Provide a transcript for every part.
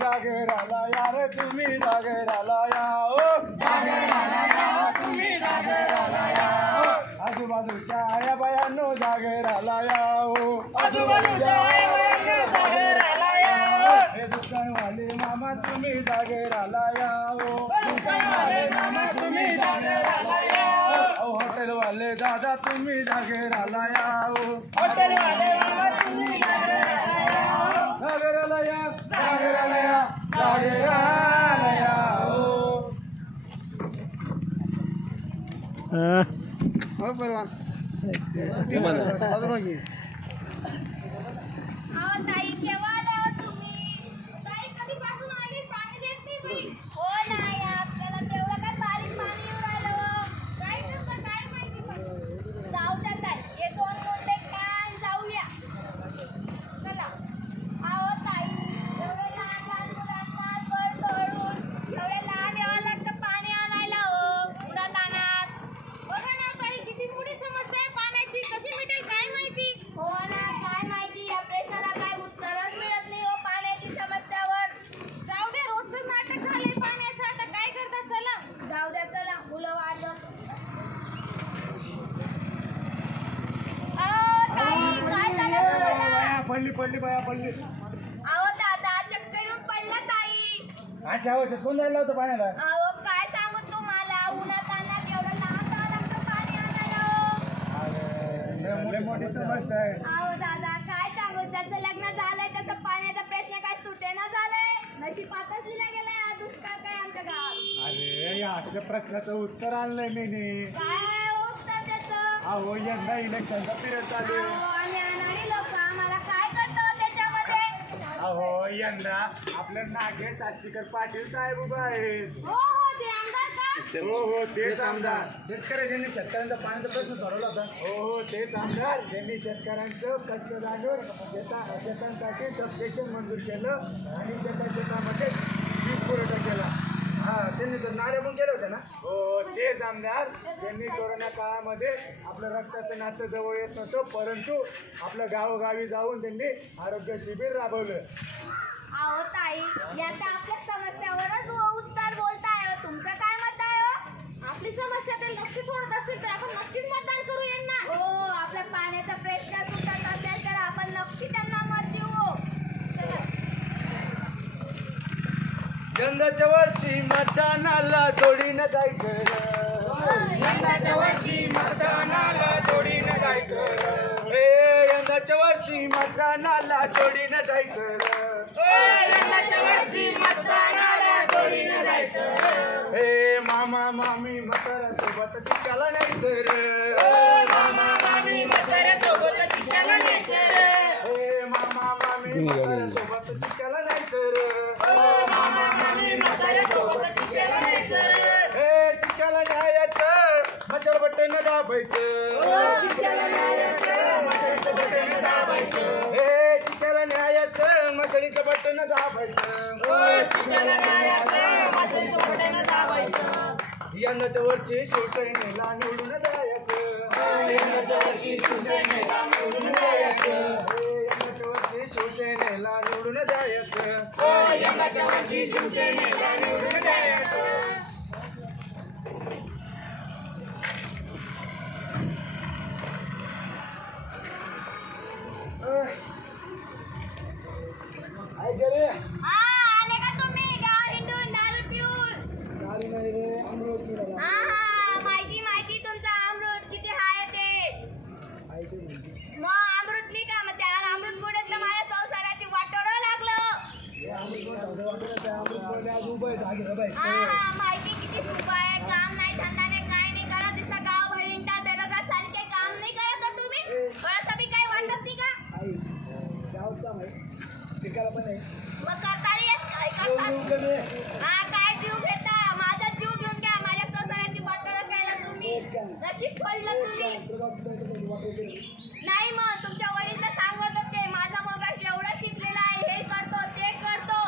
जागराला यार तुम्ही जागराला या आजूबाजूच्या आया बायांनो जागराला या आजूबाजूच्या हे दुकानवाले मामा तुम्ही जागराला या हॉटेलवाले दादा तुम्ही जागराला या हॉटेलवाले मामा तुम्ही जागराला या जागराला या जागराला या हो परवा सुट्टी मला ताई केव्हा आल्या तुम्ही? ताई कधीपासून आली? पाणी देत नाही बाई. हो नाही आपल्याला तेवढं काय बारीक पाणी येऊ राहिलं. काय करतं काय माहिती पण. जाऊ द्या ताई. हे दोन मुंडे काय जाऊया. चला. आहो ताई एवढे लहान लहान मुलांना वर चढून एवढे लांब यावं लागतं पाणी आणायला हो उन्हातान्हात. बघा ना ताई किती मोठी समस्या आहे पाण्याची. कशी मिटेल काय माहिती. हो ना काय माहिती या प्रश्नाला काय उत्तरच मिळत नाही हो पाण्याची समस्यावर. जाऊ दे रोजच नाटक झाले पाण्याचं आता काय करता चला. जाऊ द्या चला मुलं वाट काय झालं तुम्हाला? पडली बाया पडली अहो दादा चक्कर येऊन पडला ताई. अशा आवश्यक कोण जायला होतं पाण्याला अहो काय सांगू तुम्हाला उन्हातान्हात एवढं लांब जावं लागतं पाणी आणायला हो. मोठी समस्या आहे अहो दादा काय सांगू जसं लग्न झालंय तसं पाण्याचा प्रश्न काय सुटेना झालाय. नशिबातच दिला गेलाय हा दुष्काळ काय आमच्या गावात. अरे या असल्या प्रश्नाचं उत्तर आणलंय मी काय आहे हो उत्तर त्याचं. अहो यंदा इलेक्शनचा पिरियड चालू आहे. अहो आम्ही अनाडी लोक आम्हाला काय करतो त्याच्यामध्ये. अहो यंदा आपल्या नागेश आष्टीकर पाटील साहेब उभा आहेत. हो ते आमदार का. हो तेच आमदार शेतकरी ज्यांनी शेतकऱ्यांचा पाण्याचा प्रश्न सोडवला होता. हो तेच आमदार ज्यांनी शेतकऱ्यांचं कष्ट जाणून शेतांसाठी सबस्टेशन मंजूर केलं आणि शेतामध्ये वीज पुरवठा केला. हा त्यांनी तर नारे पण केले होते ना. हो तेच आमदार त्यांनी कोरोना काळामध्ये आपलं रक्ताचं नातं जवळ येत नव्हतं परंतु आपलं गावोगावी जाऊन त्यांनी आरोग्य शिबिर राबवलं. अहो ताई याचा आपल्या समस्यावरच उत्तर बोलताय. तुमचं काय मत आहे हो? आपली समस्या ते नक्की सोडत असेल तर आपण नक्कीच मतदान करू यांना. हो आपल्या पाण्याचा प्रश्न सुटत असेल तर आपण नक्की त्यांना मत देऊ हो. चला यंदाच्या वर्षी मतदानाला जोडीनं जायचं. यंदाच्या वर्षी मतदानाला जोडीनं जायचं. रे यंदाच्या वर्षी मतदानाला जोडीनं जायचं. यंदाच्या वर्षी मतदानाला जोडीनं जायचं. हे मामा मामी म्हाताऱ्या सोबत चिकाला न्यायचं रे. मामा मामी म्हाताऱ्या सोबत चिकाला न्यायचं. हे मामा मामी म्हाताऱ्या सोबत चिकाला न्यायचं रे. मामा मामी म्हाताऱ्या सोबत चिकाला न्यायचं. हे चिकाला न्यायचं मच्छर बटन दाबायचं. चिकाला न्यायचं मच्छरचं बटन दाबायचं. हे चिकाला न्यायचं मच्छरीचं बटन दाबायचं. चिकाला न्यायचं मच्छरीचं बटन दाबायचं. यंदाच्या वर्षी शिवसेनेला निवडून द्यायचं. यंदाच्या वर्षी शिवसेनेला निवडून द्यायचं. यंदाच्या वर्षी शिवसेनेला निवडून द्यायचं. यंदाच्या वर्षी शिवसेनेला निवडून द्यायचं. हा आले का तुम्ही गाव हिंडून दारू पिऊन. हा माहिती तुमचं अमृत किती हाय ते. मग अमृत नाही का मग त्या अमृत पुढे तर माझ्या संसाराची वाटोरं लागलं. हा माहिती किती सुख आहे. काम नाही धंदा नाही काय नाही करत दिसता गाव हिंडता बेरोजगार सारखे काम नाही करत तुम्ही. थोडंसं बी काही वाटत नाही का. मग करता हा काय जीव घेता. माझा जीव घेऊन घ्या. माझ्या संसाराची वाटोळं केलं तुम्ही. नशीब खोललं तुम्ही. नाही मग तुमच्या वडीलला सांगत होते माझा मुलगा एवढा शिकलेला आहे हे करतो ते करतो.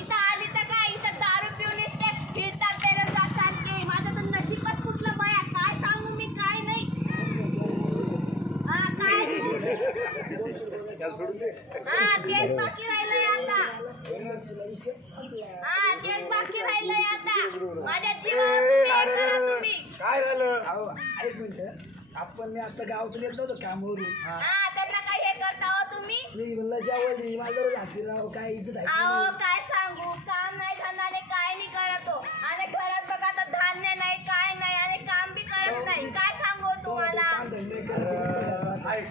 इथं आली तर काय इथं दारू पिऊन येते फिरतात बेरोजगार सारखे. माझं तर नशीबच कुठलं बाया काय सांगू मी काय नाही. हा काय हा तेच बाकी राहिलंय आता. हा तेच बाकी राहिलंय आता. माझ्या जीवावर प्रेम करा तुम्ही. काय झालं? अहो एक मिनिट, आपण मी आता गावातून येत नव्हतो कामावरून. हा त्यांना काय हे करता हो तुम्ही. मी म्हणलं जेवढी माझ्यावर हाती राव काय इज्जत आहे अहो काय सांगू, काम नाही धंदा नाही काय नाही करत हो. आणि घरात बघा आता धान्य नाही काय नाही आणि काम बी करत नाही. काय सांगू तुम्हाला. काम धंदे करत ऐक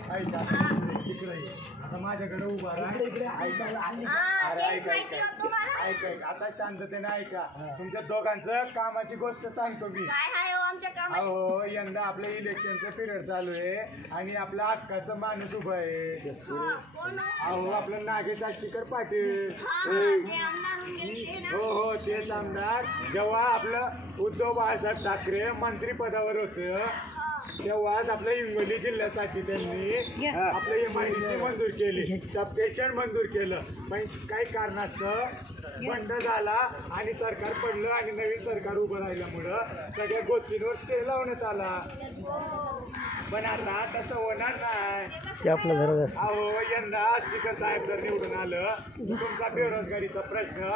तिकडे ये. आता माझ्याकडे उभा राहा. इकडे ऐकायला आली. हा अरे तेच माहिती हो तुम्हाला. ऐक आता शांततेने ऐका. तुमच्या दोघांचं कामाची गोष्ट सांगतो मी. काय आहे हो आमच्या कामात. अहो यंदा आपलं इलेक्शनचं पिरियड चालू आहे आणि आपलं हक्काचं माणूस उभं आहे. कोण हो? अहो आपलं नागेश आष्टीकर पाटील. हा ते आमदार होऊन गेले ते ना. हो तेच आमदार. जेव्हा आपलं उद्धव बाळासाहेब ठाकरे मंत्रिपदावर होतं तेव्हाच आपल्या हिंगोली जिल्ह्यासाठी त्यांनी आपलं MIDC मंजूर केली, सबस्टेशन मंजूर केलं. पण काही कारणास्तव बंद झाला आणि सरकार पडलं आणि नवीन सरकार उभं राहिल्यामुळं सगळ्या गोष्टींवर स्टे लावण्यात आला. पण आता तसं होणार नाही. अहो यंदा स्पीकर साहेब जर निवडून आलं तुमचा बेरोजगारीचा प्रश्न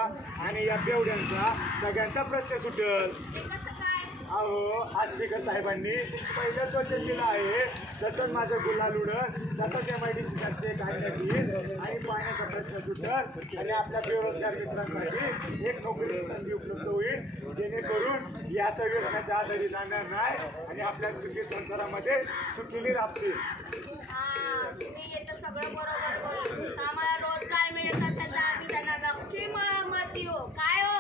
आणि या बेवड्यांचा सगळ्यांचा प्रश्न सुटेल. ते कसं काय. अहो आष्टीकर साहेबांनी पहिलंच वचन दिलं आहे, जसं माझं गुलाल उडत तसंच MIDCचा स्टेक आणण्यात येईल आणि पाण्याचा प्रश्न सुटेल आणि आपल्या बेरोजगार मित्रांसाठी एक नोकरीची संधी उपलब्ध होईल, जेणेकरून या संवेदनाच्या आधारे जाणार नाही आणि आपल्या सुखी संसारामध्ये सुखीली राहतील. हा तुम्ही येतं सगळं बरोबर बोला. आम्हाला रोजगार मिळत असेल तर आम्ही त्यांना नक्की मत देऊ. काय हो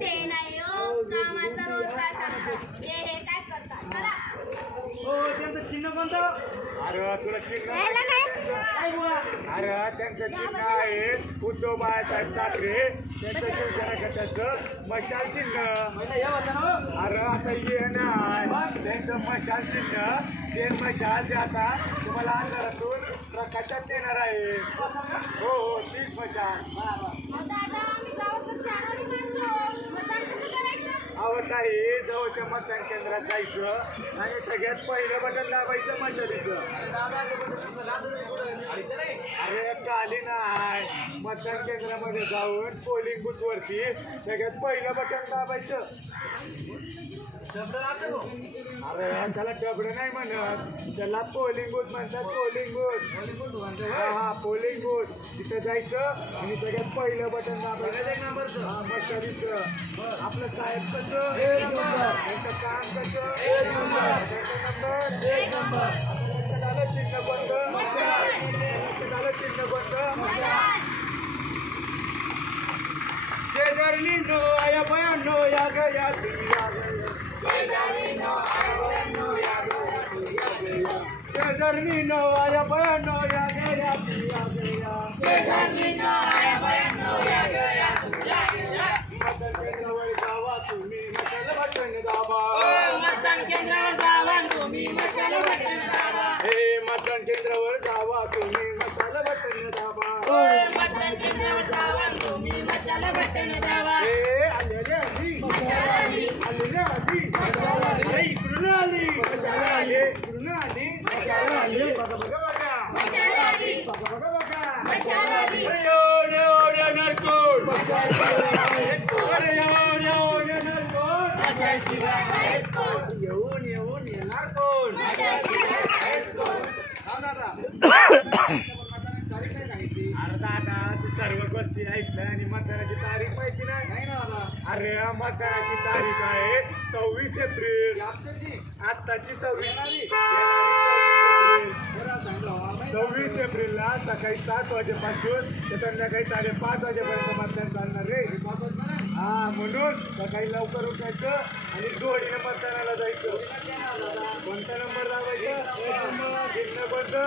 ते नाही हो कामाचा रोजगार सांगतात. हे काय करतात. चला त्यांचं चिन्ह कोणतं? अरे तुला चिन्ह अरे त्यांचं चिन्ह आहे उद्धव बाळासाहेब ठाकरे. त्यांचं शिवसेना गटाचं मशाल चिन्ह. अरे आता ये नाही त्यांचं मशाल चिन्ह ते मशाल जे आता तुम्हाला अंधारातून प्रकाशात देणार आहे. हो तीच मशाल. दादा आम्ही गावात चांगली माणसं मतदान कसं करायचं. अहो ताई जवळच्या मतदान केंद्रात जायचं आणि सगळ्यात पहिलं बटन दाबायचं मशालीचं. अरे काली नाही मतदान केंद्रामध्ये जाऊन पोलिंग बूथ वरती सगळ्यात पहिलं बटन दाबायचं. अरे त्याला डबडं नाही म्हणत, त्याला पोलिंग बूथ म्हणतात. Polling booth. हा पोलिंग बूथ. तिथं जायचं आणि सगळ्यात पहिलं बटन दाबायचं. हा मशालीचं. आपलं साहेब कसं त्यांचं काम कसं त्यांचा नंबर झालं चिन्ह कोणतं झालं चिन्ह कोणतं. शेजारी नो आया बयानो या गया शेजारी नो आया बयानो या गया शेजारी नो आया बयानो या गया शेजारी नो आया बयानो या गया मतदान केंद्रावर जावा तुम्ही मशाल बटन दाबा. मतदान केंद्रावर जावा तुम्ही मशाल बटन दाबा. हे मतदान केंद्रावर जावा तुम्ही मशाल बटन दाबा. मतदान केंद्रावर जावा तुम्ही मशाल बटन दाबा. हे आलेले आधी आलेले आधी अरे इकडून आली इकडून आली बघा बघा बघा बघा बघा नरकोड येऊन येणार कोण. अरे दादा तू सर्व गोष्टी ऐकल्या आणि मतदानाची तारीख माहिती नाही ना दादा. अरे मतदानाची तारीख आहे 26 एप्रिल. आत्ताची 26 एप्रिलला सकाळी 7 वाजेपासून ते संध्याकाळी 5:30 वाजेपर्यंत मतदान चालणार रे. हा म्हणून सकाळी लवकर उठायचं आणि जोडीने मतदानाला जायचं. कोणता नंबर लावायचा. चिन्ह कोणतं.